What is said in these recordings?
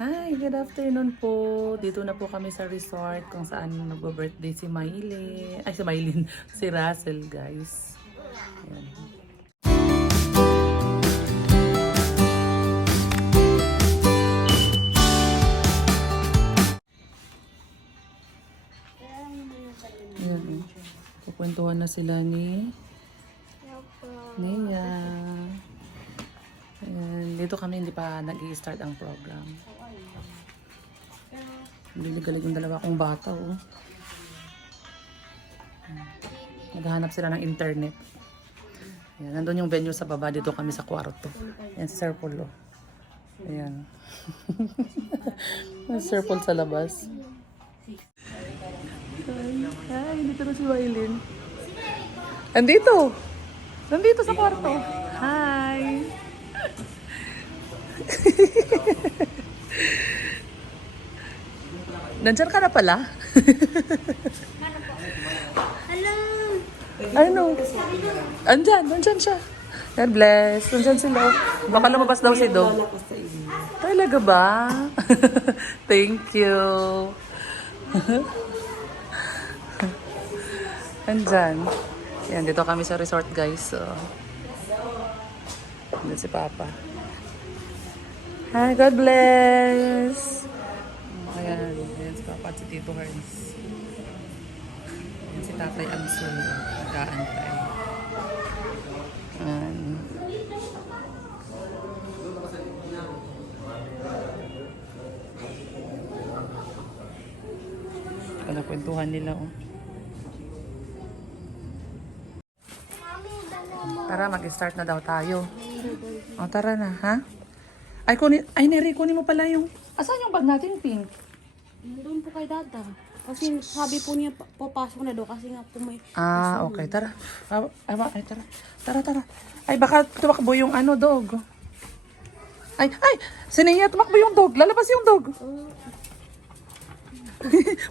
Hi, good afternoon po. Dito na po kami sa resort kung saan nagbo-birthday si Maylin. Ay, si Maylin. Si Russell, guys. Ayan. Ayan. Pupwentuhan na sila ni Nia. Ayan. Dito kami hindi pa nag-i-start ang program. Biligalig yung dalawa kong bata, oh. Naghahanap sila ng internet. Ayan, nandun yung venue sa baba. Dito kami sa kwarto. Ayan, si Sir Paul, oh. Ayan. Sir Paul sa labas. Hi, dito na si Wailin. Andito! Nandito sa kwarto. Hi! Nandiyan ka na pala? Hello! Ano? Nandyan siya. God bless. Nandyan sila. Baka lumabas daw si Dog. Talaga ba? Thank you. Nandyan. Yan, dito kami sa resort, guys. So, nandyan si Papa. Hi, God bless. Ayan, ayan si Papa at si Tito Herns. Ayan si Tatay Amsul. Nag-aantay. Ayan. Kwentuhan nila, oh. Tara, mag-start na daw tayo. O, tara na, ha? Ay, Neri, kunin mo pala yung... Asan yung bag natin, pink? Doon po kay Dada. Kasi sabi po niya, papasok na daw kasi nga po may... Ah, okay, tara. Ay, tara. Tara. Ay, baka tumakbo yung ano, dog. Ay, Sineya, tumakbo yung dog. Lalabas yung dog.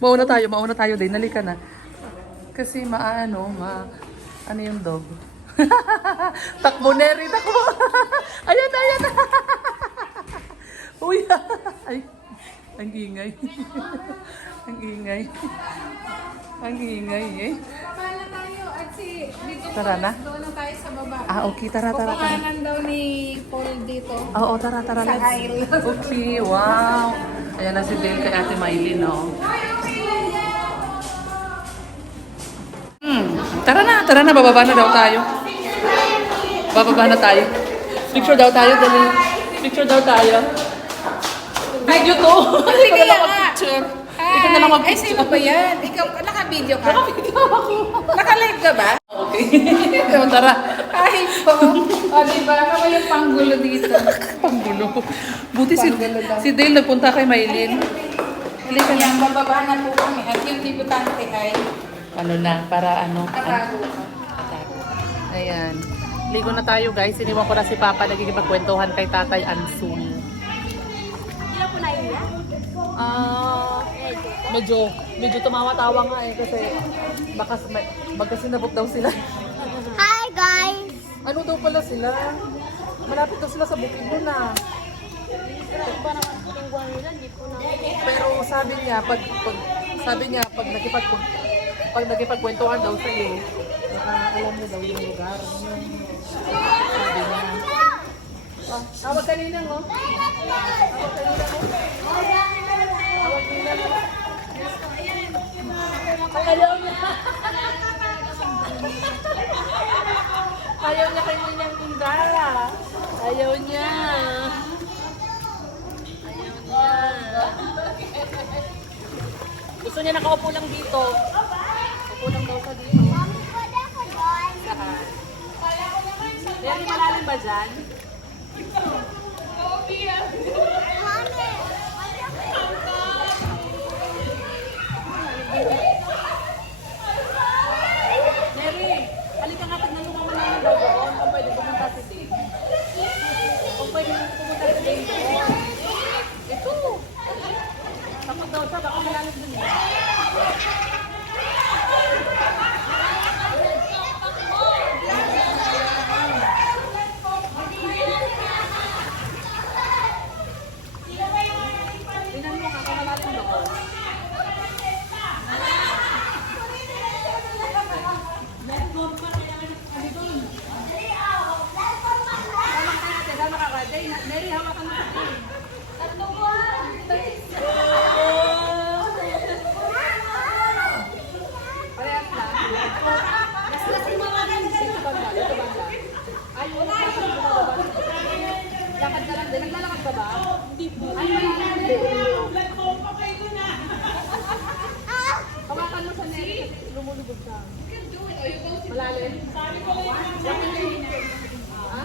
mauna tayo din. Nalika na. Kasi ano yung dog? Takbo, Neri, takbo. Ayan. Uy, ay, ang ingay. Ang ingay, eh. Pala tayo at dito Tara na. doon na tayo sa baba. Okay, tara. Pupuntahan daw ni Paul dito. Oo, tara. Let's. Okay, wow. Ayan na si Dale kay Ate Maylin, oh. Tara na, bababa na daw tayo. Picture daw tayo, dali. Picture daw tayo. Video to. Ikaw na lang mag-picture. Ikaw na lang Ay, mag-picture. sino ba yan? Ikaw, naka-video ka? Naka-video ako. Naka-live ka ba? Okay. Tara. Ay po. O, diba? Ako yung panggulo dito. Panggulo. Buti si Dale nagpunta kay Maylin. Halika lang, bababa na po kami. At yung debutante ay Ano na, para ano. katago ka. Ayan. Ligo na tayo, guys. Iniwan ko na si Papa nagkikipagkwentuhan kay Tatay Ansul. Sila po na yun yan? Medyo tumawa-tawa nga eh kasi baka magkasinabot daw sila. Hi guys! Ano daw pala sila? Malapit daw sila sa bukid mo na. Iba naman po yung buwan nila, hindi po na... Pero sabi niya pag nakipagkwentuhan daw sa iyo, alam niya daw yung lugar. Sabi niya. Tawag kanina mo. Ayaw niya kay Ninang Indara. Ayaw niya. Gusto niya nakaupo lang dito. Upo lang daw sa dito. Saan? Kaya malalim ba dyan? Mary, halika nga pag nalungan mo namin daw doon. Kung pwede pumunta si Dave. Kung pwede pumunta si Dave doon. Ito. Takot daw siya, baka malalim dun eh. Parehas lang. Dito banda, dito banda. Ay, wala ka sa bumababa. Lakad ka lang din. Naglalakad ka ba? Hindi po. Ay, hawakan mo sa net kasi lumulubog ka. Malalim. Ha?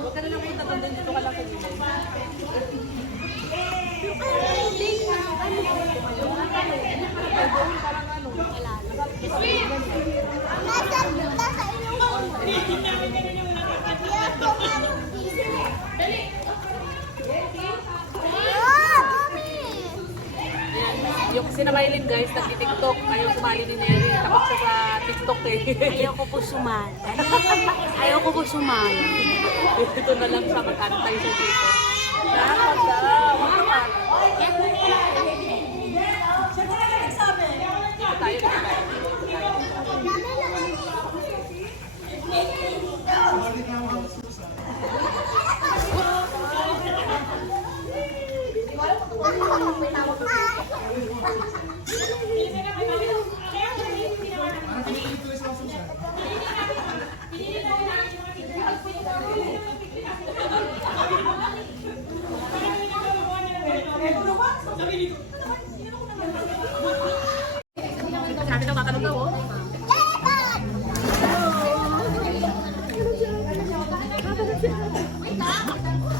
Huwag ka na lang punta doon. Dito ka lang sa gilid. Parang ano. Yung sinamailin guys, nag-tiktok. Ayaw sumali ni Neri. Takot siya sa TikTok eh. Ayoko po sumali. Ayoko po sumali. Dito na lang siya mag-antay siya dito. Dapat daw. Dito tayo, dito tayo. Sabi daw tatanong daw, oh.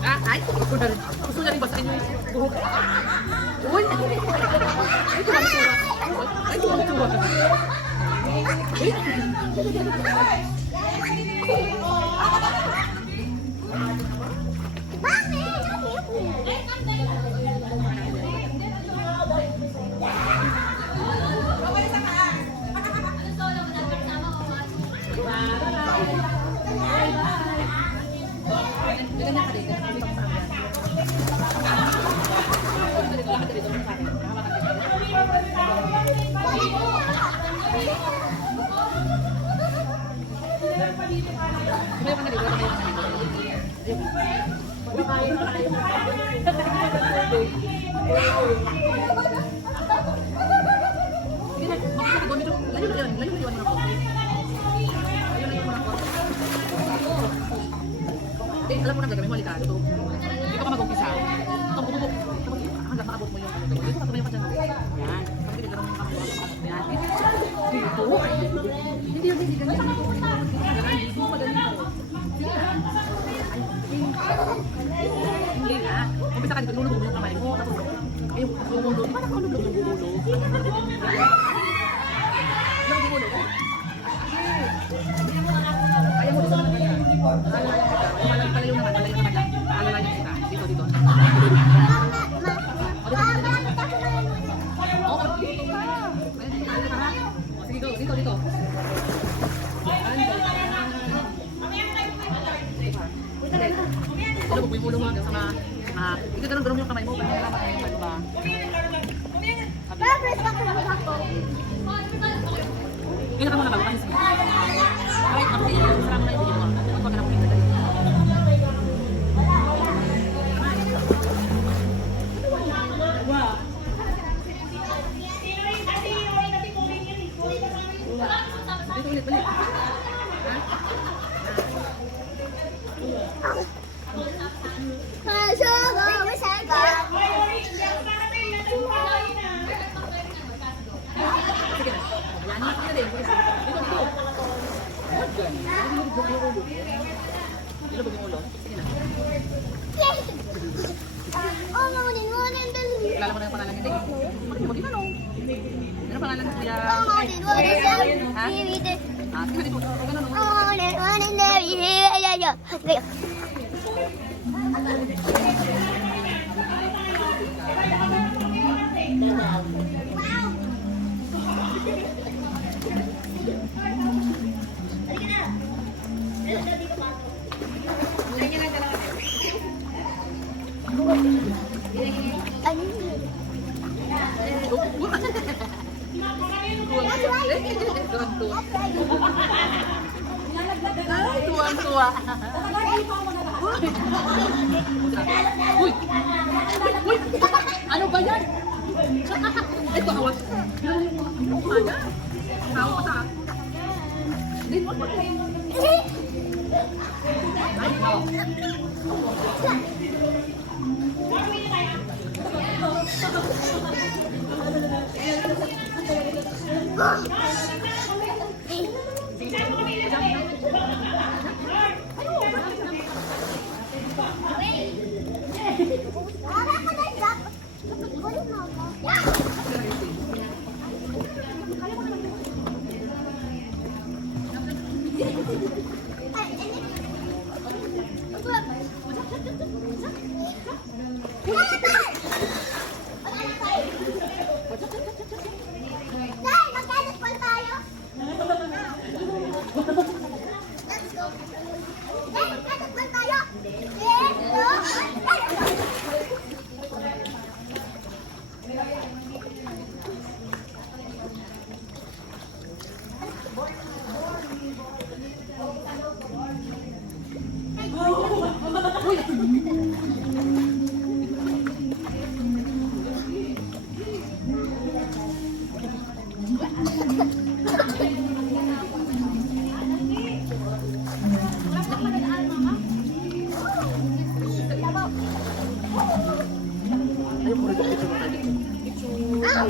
Ah, ay, gusto na rin basahin yung buhok. Uy! Ay, tuwang-tuwa. Ay, tuwang-tuwa. Uy! Alam mo na gagawin mo, halika. Dito ka mag-umpisa. Itong bubuk. Hanggang maabot mo yung ano doon. Dito, patuloy pa dyan. Yan. Pag pinagkaroon mo yung kamay mo. Yan. Dito. Hindi yung hindi ganyan. Dito, madali mo. Sige na. Hindi na. Umpisa ka dito, lulubog mo yung kamay mo. Tapos, yung bumulog. Paano ka lulubog yung bumulog? Yung bumulog. Ayaw mo dito na ganyan. Palayo naman, palayo naman lang. Alalayan kita. Dito, dito. Sige, go. Dito, dito. Ano, bumulong mo hanggang sa mga... Ito ganun yung kamay mo. Ano ba? Ina ka muna ba? Sige. Ay, ako yung sarang na yung video mo. Huwag ka na pumunta dali. Dito ulit, ulit. Sige na. Yan na ka din. Dito, dito. Nilubog yung ulo. Sige na. Kilala mo na yung pangalan niya. Mag-ibag yun ano? Ano ang pangalan niya? Ha? Ah, sige dito. Ganun. Tuwang-tuwa. Uy! Uy! Ano ba yan? Ito, awas. Ano? Tao ka sa... Hindi, wag mo. Ay,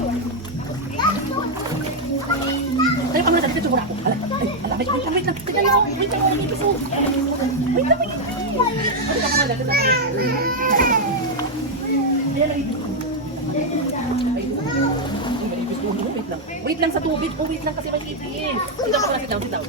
oh. Tayo ka muna, dito tsura ako. Wait lang. Tignan mo. Wait lang, may piso. Wait lang, may piso. Dito ka muna, dito ka muna. Ayan, may piso. Wait lang sa tubig. Oh, wait lang kasi may ipin. Sit down.